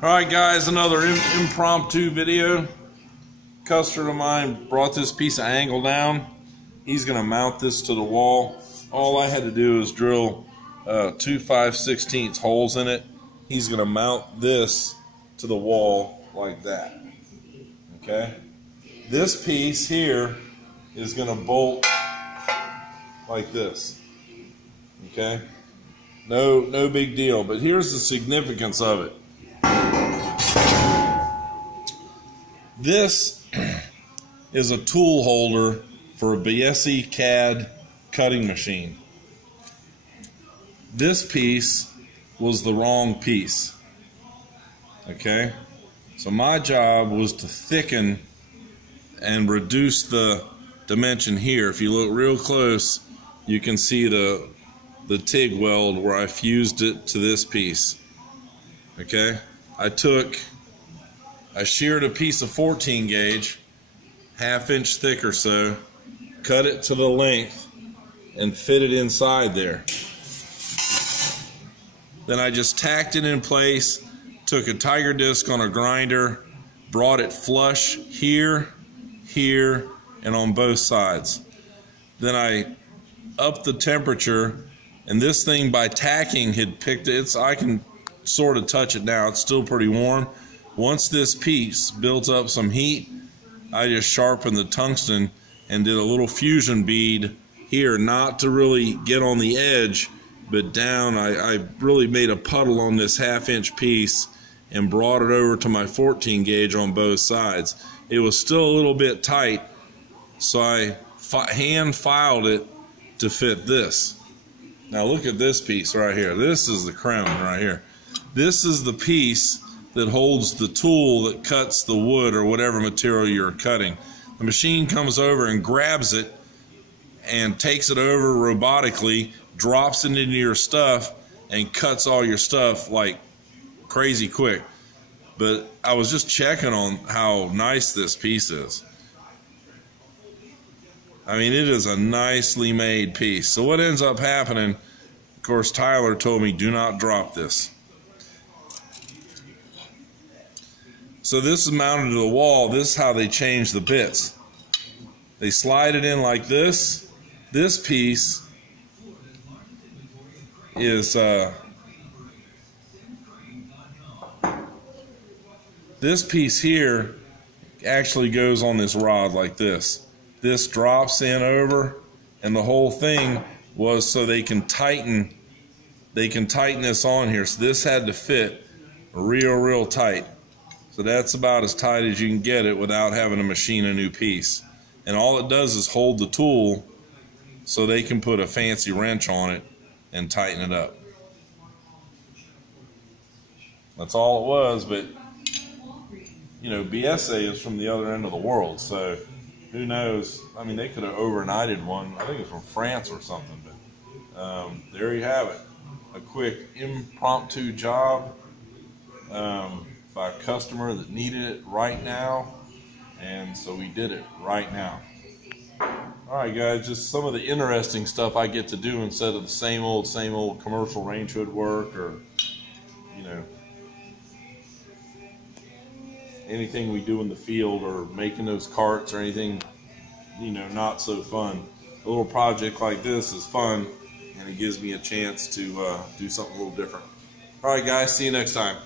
Alright guys, another impromptu video. Customer of mine brought this piece of angle down. He's going to mount this to the wall. All I had to do is drill 2 5/16 holes in it. He's going to mount this to the wall like that. Okay? This piece here is going to bolt like this. Okay? No big deal, but here's the significance of it. This is a tool holder for a Biesse CAD cutting machine. This piece was the wrong piece. Okay? So my job was to thicken and reduce the dimension here. If you look real close, you can see the TIG weld where I fused it to this piece. Okay? I sheared a piece of 14 gauge, 1/2 inch thick or so, cut it to the length, and fit it inside there. Then I just tacked it in place, took a tiger disc on a grinder, brought it flush here, here, and on both sides. Then I upped the temperature, and this thing by tacking had picked it. I can sort of touch it now. It's still pretty warm. Once this piece built up some heat, I just sharpened the tungsten and did a little fusion bead here, not to really get on the edge, but down. I really made a puddle on this 1/2 inch piece and brought it over to my 14 gauge on both sides. It was still a little bit tight, so I hand filed it to fit this. Now look at this piece right here. This is the crown right here. This is the piece that holds the tool that cuts the wood or whatever material you're cutting. The machine comes over and grabs it and takes it over robotically, drops it into your stuff, and cuts all your stuff like crazy quick. But I was just checking on how nice this piece is. I mean, it is a nicely made piece. So what ends up happening, of course, Tyler told me, do not drop this. So this is mounted to the wall. This is how they change the bits. They slide it in like this. This piece is this piece here actually goes on this rod like this. This drops in over, and the whole thing was so they can tighten this on here. So this had to fit real tight. So that's about as tight as you can get it without having to machine a new piece. And all it does is hold the tool so they can put a fancy wrench on it and tighten it up. That's all it was, but you know, Biesse is from the other end of the world, so who knows? I mean, they could have overnighted one. I think it's from France or something, but there you have it. A quick impromptu job by a customer that needed it right now, and so we did it right now. Alright guys, just some of the interesting stuff I get to do instead of the same old commercial range hood work, or you know, anything we do in the field, or making those carts or anything, you know, not so fun. A little project like this is fun, and it gives me a chance to do something a little different. Alright guys, see you next time.